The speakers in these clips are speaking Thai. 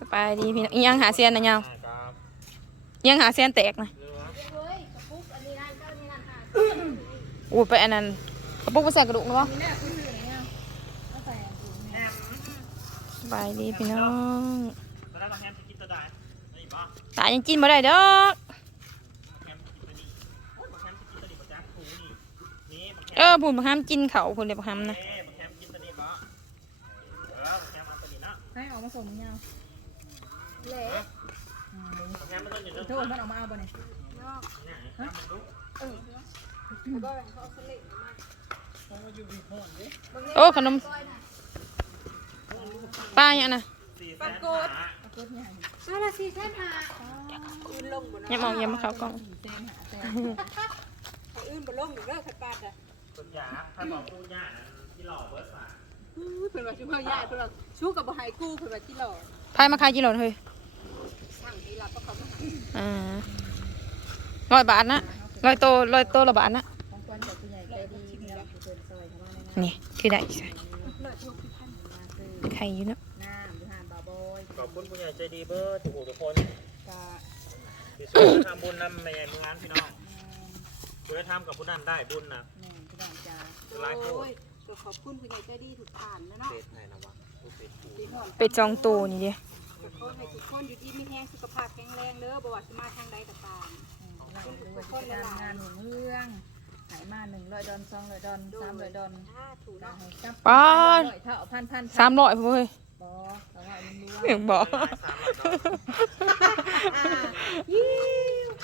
สบายดีพี่น้องอิหยังหาเซียนนะยาวครับอิหยังหาเซียนแตกนะอู้ไปอันนั้นกระปุกไปใส่กระดูกนะวะสบายดีพี่น้องตอนแรกเราแฮมจะกินตัวใดนี่บ้าตายังกินบ่ได้ดอกแฮมจะกินตัวนี้โอ้ยแฮมจะกินตัวนี้มาจากคูนี่นี่แฮเออพูนบักฮามกินเขาพูนเดี๋ยวบักฮามนะ มแฮมกินตัวนี้บ้าเออแฮมเอาตัวนี้นะ ให้ออกมาส่งมึงยังแฮมมันต้องอยู่ตรงโทษมันออกมาเอาบ่เนี่ยไหนแฮมมันลุกโอ้ขนมป้าเนี่ยนะสี่แสนขามาละสี่แสนหาอย่ามองอย่ามาเข้ากล้องเซนหาแต่เขาอื่นบ่ลงอยู่เด้อขัดปาดอะคุณยาถ้าบอกคุณยาที่หล่อเบิร์ดฝาอื้อ เพิ่นว่าชุบเฮาย่าเพิ่นว่าชูกับบ่ให้กู้เพิ่นว่าที่หล่อพายมาขายกิโลเฮ้ยสั่งให้รับเพราะเขามาอ่าร้อยบาทนะร้อยโตร้อยโตละบาทนะของควันจากผู้ใหญ่ใจดีมีเราเปิดซอยเขาว่าในนี่คือได้ใช่เลยทุกพันมาซื้อไข่อยู่เนาะน้ำดูหานบาบอยขอบคุณผู้ใหญ่ใจดีเบิร์ดทุกทุกคนกะที่ช่วยทำบุญนำแม่เมืองพี่น้องคุณได้ทำกับผู้นั้นได้บุญนะแม่พี่น้องจ้าไลฟ์โพโอ้สย ก็ขอบคุณผู้ใหญ่ใจดีทุกท่านนะเนาะเฟซไหนนะวะดูเฟซกูที่ฮอดเป็ดจองโตนี่เดิก็ขอให้ทุกคนอยู่ดีมีแรงสุขภาพแข็งแรงเด้อบ่ว่าสิมาทางใดก็ตามเราด้วยกิจการงานหนุนเรื่องหายมาหนึ่งร้อยดอนสองร้อยดอนสามร้อยดอนถ้าถูกได้เนาะให้จับป้าร้อยเท่าพันพันสามร้อยเฮ้ยบอแต่ว่ามันรู้เสียงบอกสามหลักเนาะ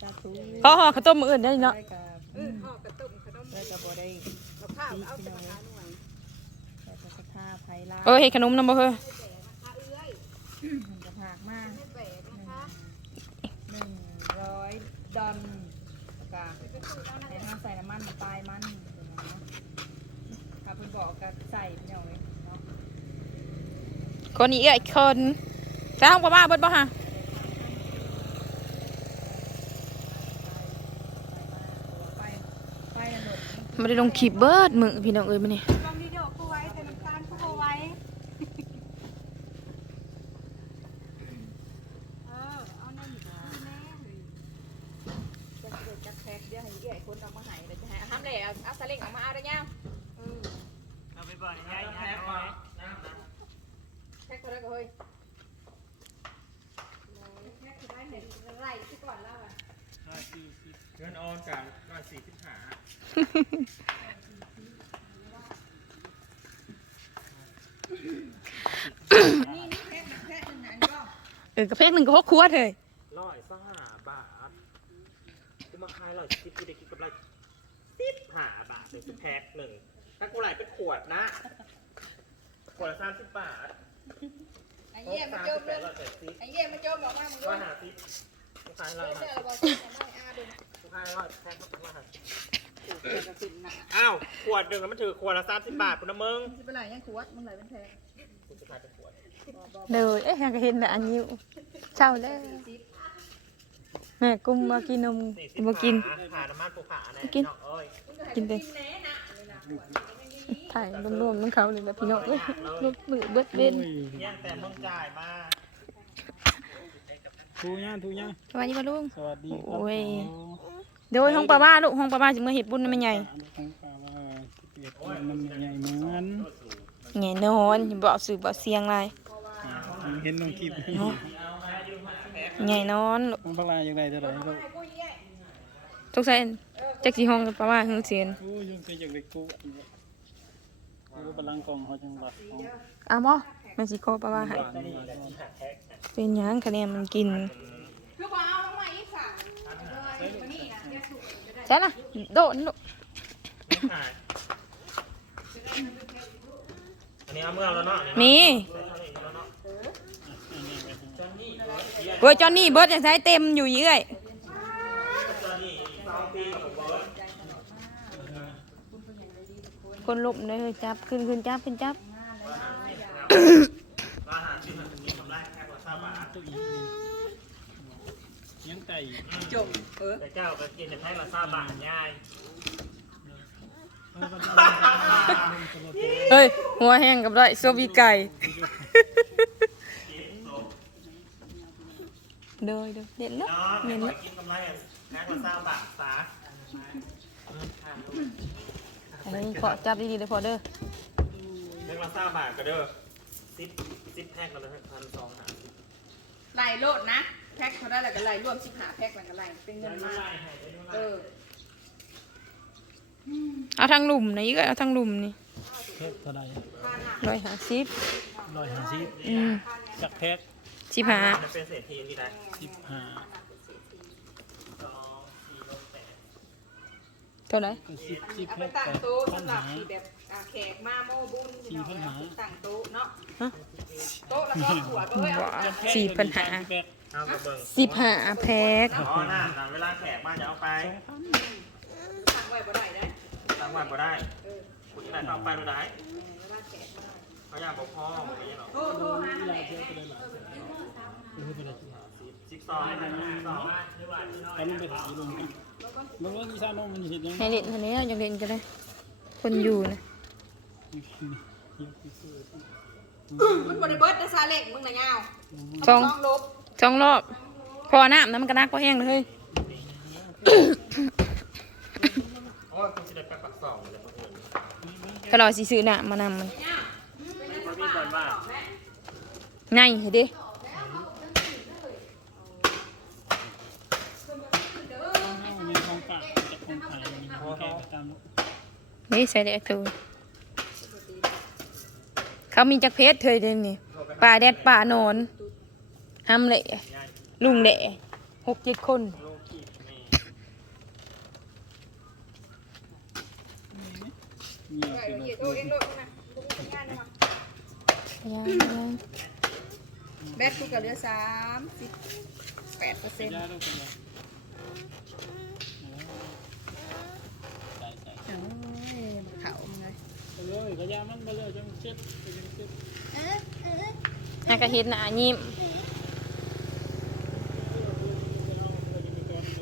สาธุพ่อห่อข้าวต้มมืออื่นได้เนาะได้กับเออห่อกระตุ้มขนม ได้กับบ่ได้ กับข้าวก็เอาแต่มาทานหน่วยได้กับสภาพไผ่ลาเออเฮ็ดขนมนำบ่เฮ้ยถ้าเอื้อยมันจะผากมากไม่แบกนะคะหนึ่งร้อยดอนแล้วก็ให้ห้าใส่น้ำมันปลายมันเดี๋ยวนะถ้าเพิ่นบอกก็ใส่พี่น้องเลยเนาะคนนี้เอ้ยคนจ้างบ่มาเบิดบ่ฮะ ไปไปกันหมด ไม่ได้ลงคลิปเบิร์ดมือพี่น้องเอ้ยมื้อนี้ลองดีเดียวก็ไว้แต่น้ำตาลก็บ่ไว้เออเอานั่นนี่แม่จะเกิดจะแท็กเดี๋ยวให้เดี๋ยวให้คนเอามาให้เดี๋ยจะให้ทำเลยเอาเอาสลิงออกมาเอาได้ยังเอาไปบ่อยง่ายง่ายง่ายแท็กก็ได้ก็เฮ้ยแค่คือได้เห็นไล่ที่ก่อนแล้วอะเงินออนจากร้อยสี่สิบห้า นี่นี่แท็กแท็กหนึ่งอันก็เออกระเพกหนึงก็หกขวดเฮ้ยร้อยสห้าบาทกูมาขายร้อยสิบกูได้คิดกำไรสิบห้าบาทหนึ่งแพ็คหนึ่ง ถ้ากูไหลเป็นขวดนะ ขวดละสามสิบบาทไอ้เยี่ยมมาโจมแปเลยดร้อยเจ็ดสิบไอ้เยี่ยมมาโจมบอกว่ามึงดูร้อยห้าสิบกูขายร้อยเสื้อห้าเราสิบบอกว่าทำไมอาดู กูขาร้อยแพ็คก็ร้อยห้ากิดกอ้าวขวดหนึ่งแล้วมันถือขวดละสามสิบบาทคุณนะมึงจะเป็นไรยังขวดมึงไหลเป็นแท็กกูจะขายเป็นขวดบอเลยเอ๊ะยังเห็นแต่อันนี้อยู่เช้าแล้วแม่กุ้มมากินนมมากินขาขาน้ำมันปูขาเนี่ยกินกินเต็มถ่ายรวมๆน้องเขาเลยแบบพี่น้องเอ้ยลูกมือเบิดเล่นย่างแต่มึงจ่ายมาทูย่าทูย่าสวัสดีมาลุงสวัสดีโอ้ย โดยห้องปลาบ้าลูกห้องปลาบ้าจะมาเห็ดบุญนั่นมันใหญ่ของป่าว่าเปียกมันใหญ่เหมือนใหญ่นอนอย่าบอกสื่อบอกเสียงอะไรเห็นน้องคลิปใหญ่นอนลูกของปลาอย่างไรเท่าไหร่ก็ทุกเส้นจักสีห้องปลาบ้าหึงเสียนโอ้ยยังเคยอยากได้กู้โอ้บลังกองเขาจังหวัดของอ้าวบ่แม่สิขอปลาบ้าให้บ้านนี่ว่าเป็นหยังคะแนนมันกิน ใช่ล่ะโดดลูกไม่ขายอันนี้เอาเมื่อแล้วเนาะมีใส่เท่านี้แล้วเนาะเว้ยจอนนี่เบิร์ดยังใช้เต็มอยู่เยื่อยตอนนี้สองปีกับเบิร์ดคนหลบเลยจับขึ้นขึ้นจับขึ้นจับ ก่จมเออแเจ้าก็กินแต่ให้มาซาบะนง่ายเฮ้ย หัวแห้งกับไรโซบีไก่โดยโดยเด็ดเนาะเด็ดเนาะกินกำไรง่ายกว่าซาบานซาอันนี้ขอจับดีๆเลยพอเด้อเรื่องละซาบะก็เด้อซิปซิปแพ็คก็เลยพันสองหาไหลโลดนะ แพ็คเขาได้แล้วก็ไล่รวมสิบหาแพ็คแล้วก็ไล่เป็นเงินมากเออเอาทางหลุมนะยี่ก็เอาทางหลุมนี่แพ็คเท่าไหร่ร้อยห้าสิบร้อยห้าสิบอืมจากแพ็คสิบห้าจะเป็นเศรษฐีนี่ได้สิบห้าสองสี่ลบแปดเท่าไหร่ก็สิบสิบเอาไปแพ็คตั้งก็โต๊ะปัญสำหรับหาที่แบบอ่าแขกมาโม่บุญสี่ปัญหาตั้งโต๊ะเนาะฮะโต๊ะแล้วก็หัวก็เอ้ยเอาว้าไปวตั้งสี่ปัญหาแพ็ค เอากระเบื้องสิบห้าแพ็คอ๋อน่าน่ะเวลาแขกมาจะเอาไปตั้งไว้บ่ได้นะตั้งวันก็ได้เออคุณไหนเอาไปไม่ได้เวลาแขกมาเขาอยากบอกพ่อบอกไม่ใช่หรอโทษโทษหาแหละเออไปเลยสิบสองสิบสองตอนนี้ไปถามลุงกันลุงว่าที่ชาโนมันเห็นยังให้เล่นทันนี้ยังเล่นจะได้ คนอยู่นะมันบริเบิร์ดนะซาเล็กมึงน่ะยาวสองต้องลบ สองรอบ พอน้ำน้ำมันก็นักก็แห้งเลยเฮ้ยโอ้ยคุณจะได้ไปปักสองเลยเพื่อนก็รอสิซื้อน้ำมานำมันมันมีก่อนว่าไงเห็นดิมีของฝากจากของขายมีของแก้ประจำนี่ใส่เด็กตัวเขามีจักเพชรเธอเดี๋ยนี้ป่าแดดป่าโนน ห้ำเละลุงเละหกเจ็ดคนแม่มีเออเป็นเหยียดโตเองโลดนะลุงทำงานนะมั้งยังแบตกูก็เหลือสามสิบแปดเปอร์เซ็นต์ยาลูกเป็นไรใส่ใส่โอ้ยมันเขามึงเลยเลยขยามันไปเลยจังเช็ดจังเช็ดอากระเฮ็ดหน้ายิ้ม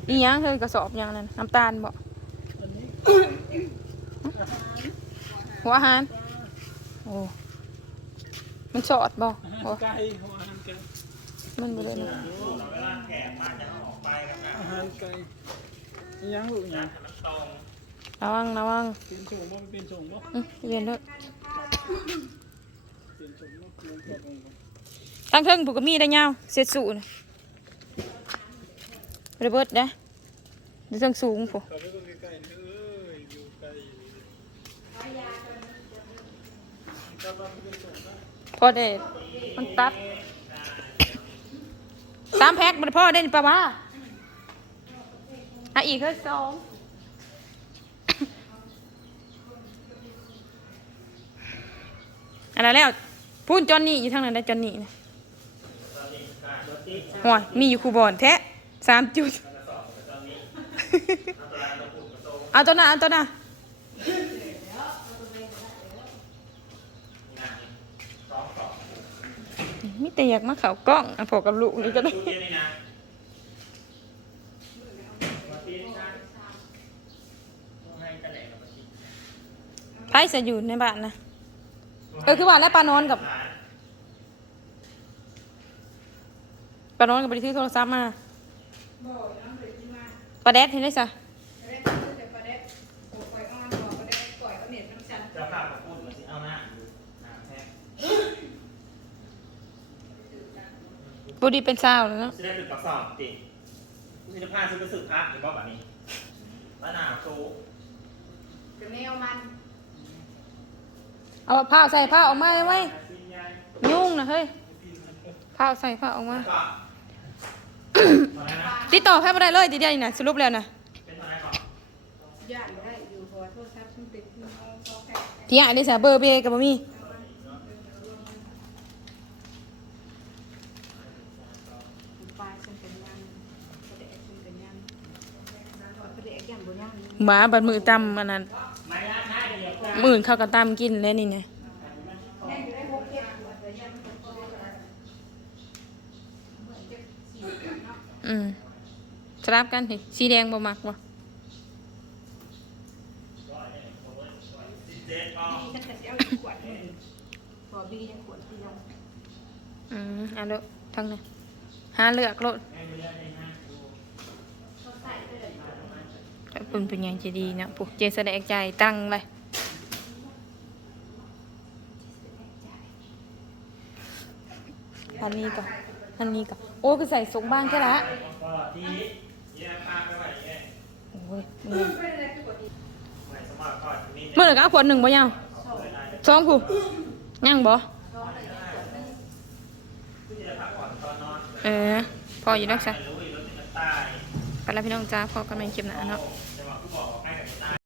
อีหยังเธอกระสอบหยังนั่นน้ำตาลบ่อันนี้หัวอาหารโอ้มันสอดบ่อาหารโอ้ไก่หัวอาหารไก่มันบ่เลยนะเวลาแขกมาจะเอาออกไปกันนะอาหารไก่ยังลูกยังมันตรงระวังระวังเป็นส่งบ่เป็นส่งบ่อื้อเรียนด้วยเป็นส่งบ่ลงตัวเองตั้งเทิงผูกก็มีได้ยาวเสร็จสูนะ ระเบิดเด้อดูเทิงสูงผูเขาไปก็ใกล้ๆเอ้ยอยู่ไกลพอได้มันตัดสามแพ็คมันพ่อได้นี่ปะวะอะอีกเฮ้ยสองอันนั้นแล้วพูนจอนนี่อยู่ทางนั้นได้จอนนี่นะหัวมีอยู่คูบอนแท้ สามจุด เอาตัวน่ะเอาตัวน่ะมิแต่อยากมาเข่ากล้องอะพอกับลูกนี่ก็ได้ตู้เย็นนี่นะมาตีกันให้กันแหล่กับมาตีไพ่จะอยู่ในบ้านนะ เออ คือว่าแล้วปลานอนกับปลานอนกับไปซื้อโทรศัพท์มา ปลาแดดเห็นได้สะเจ้าภาพมาพูดมาสิเอาหน้าดูหน้าแท้บุดีเป็นสาวแล้วเนาะจะได้เป็นปักสอบจริงคุณจะพาฉันไปสืบพระหรือว่าแบบนี้บ้านหนาวโชว์เป็นแนวมันเอาผ้าใส่ผ้าออกมาเลยไหมยุ่งนะเฮ้ยผ้าใส่ผ้าออกมา ก็มาแล้วนะ ติดต่อแพทย์ไม่ได้เลยทีเดียวนี่นะสรุปแล้วนะเป็นอะไรก่อนย่านได้อยู่เพราะว่าโทษครับซึ่งเป็นที่ห้องซอกแคบที่อ่านได้สาเบอร์เบกับบ่มีปลายซึ่งเป็นยังประเดะซึ่งเป็นยังประเดะยังบ่ยังหมาบัดมือตำอันนั้นมืออื่นเข้ากันตำกินแล้วนี่ไงอืม สลับกันสิสีแดงบ่มักบ่เจ็ดปองฉันจะเอาอีกขวดหนึงตัวบียังขวดเดียวอืมเอันเด้อทั้งนั้นหาเลือกโลดแม่งขอบคุณเป็นอย่างจะดีนะพวกเจแสดงใจตั้งเลยอันนี้ก่อนอันนี้ก่อนโอ้คือใส่สูงบ้างแค่ละ โอ้ยมือมื่อไหร่ก็เอาขวดหนึ่งบ่ยังสองผู้ยังบ่เออพออยู่แล้วซะรู้อยู่รถติดตายไปแล้วพี่น้องจ้าพอกันใหม่คลิปหน้าเนาะ